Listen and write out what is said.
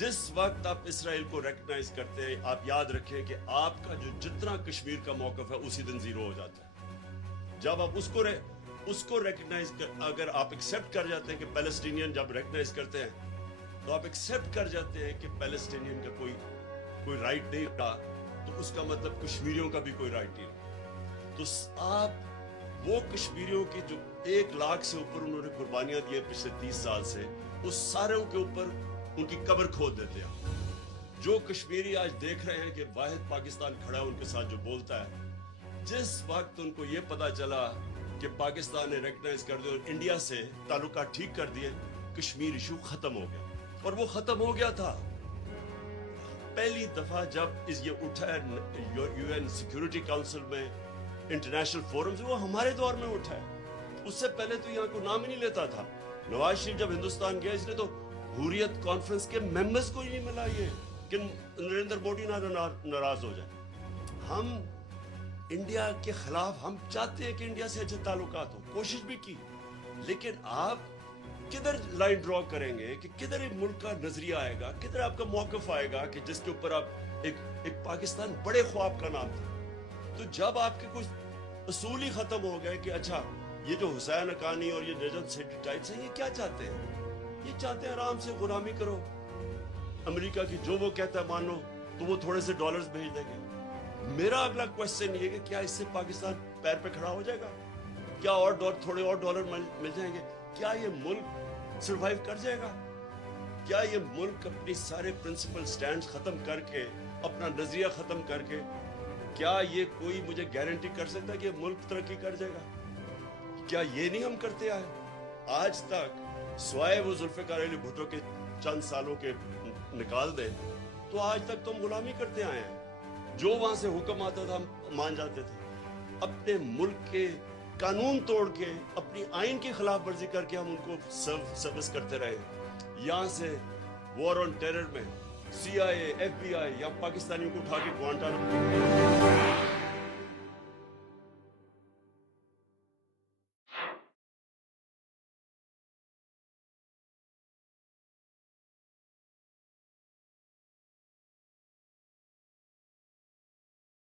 जिस वक्त आप इसराइल को रिकग्नाइज करते हैं, आप याद रखें कि आपका जो जितना कश्मीर का मौकफ है उसी दिन जीरो हो जाता है। जब आप उसको रिकग्नाइज कर, अगर आप एक्सेप्ट कर जाते हैं कि पैलेस्टीनियन जब रिकग्नाइज करते हैं तो आप एक्सेप्ट कर जाते हैं कि पैलेस्टीनियन का कोई राइट नहीं रहा, तो उसका मतलब कश्मीरियों का भी कोई राइट नहीं रहा। तो आप वो कश्मीरियों की जो 1 लाख से ऊपर उन्होंने कुर्बानियां दी पिछले 30 साल से, उस सारों के ऊपर उनकी कब्र खोद देते हैं। जो कश्मीरी आज देख रहे हैं कि वाहिद पाकिस्तान खड़ा है उनके साथ जो बोलता है, जिस वक्त उनको ये पता चला कि पाकिस्तान ने रिकग्नाइज कर दिया और इंडिया से ताल्लुकात ठीक कर दिए, कश्मीर इशू खत्म हो गया। और वो खत्म हो गया था पहली दफा जब ये उठा है यूएन सिक्योरिटी काउंसिल में, इंटरनेशनल फोरम से, वो हमारे दौर में उठा है। उससे पहले तो यहाँ को नाम ही नहीं लेता था। नवाज शरीफ जब हिंदुस्तान गया, इसलिए तो हुर्रियत कॉन्फ्रेंस के मेंबर्स को ही नहीं मिला ये कि नरेंद्र मोदी नाराज हो जाए। हम इंडिया के खिलाफ, हम चाहते हैं कि इंडिया से अच्छे ताल्लुकात हो, कोशिश भी की, लेकिन आप किधर लाइन ड्रॉ करेंगे कि किधर एक मुल्क का नजरिया आएगा, किधर आपका मौकफ आएगा कि जिसके ऊपर आप एक पाकिस्तान बड़े ख्वाब का नाम था। तो जब आपके कुछ असूल ही खत्म हो गए कि अच्छा ये जो हुसैन हक्कानी और ये नजम सेठी टाइप्स हैं, ये क्या चाहते हैं? ये चाहते हैं आराम से गुलामी करो, अमेरिका की जो वो कहता है मानो, तो वो थोड़े से डॉलर्स भेज देंगे। मेरा अगला क्वेश्चन ये है कि क्या इससे पाकिस्तान पैर पे खड़ा हो जाएगा? क्या और थोड़े और डॉलर मिल जाएंगे? क्या ये मुल्क सरवाइव कर जाएगा? क्या ये मुल्क अपनी सारे प्रिंसिपल स्टैंड खत्म करके, अपना नजरिया खत्म करके, क्या ये कोई मुझे गारंटी कर सकता है कि मुल्क तरक्की कर जाएगा? क्या ये नहीं हम करते आए आज तक? स्वाय वो जुल्फिकार अली भुट्टो के चंद सालों के निकाल दे, तो आज तक तो हम गुलामी करते आए हैं। जो वहां से हुक्म आता था हम मान जाते थे। अपने मुल्क के कानून तोड़ के, अपनी आइन की खिलाफ वर्जी करके हम उनको सर्विस करते रहे। यहाँ से वॉर ऑन टेरर में CIA, FBI या पाकिस्तानियों को उठा के ग्वांटानामो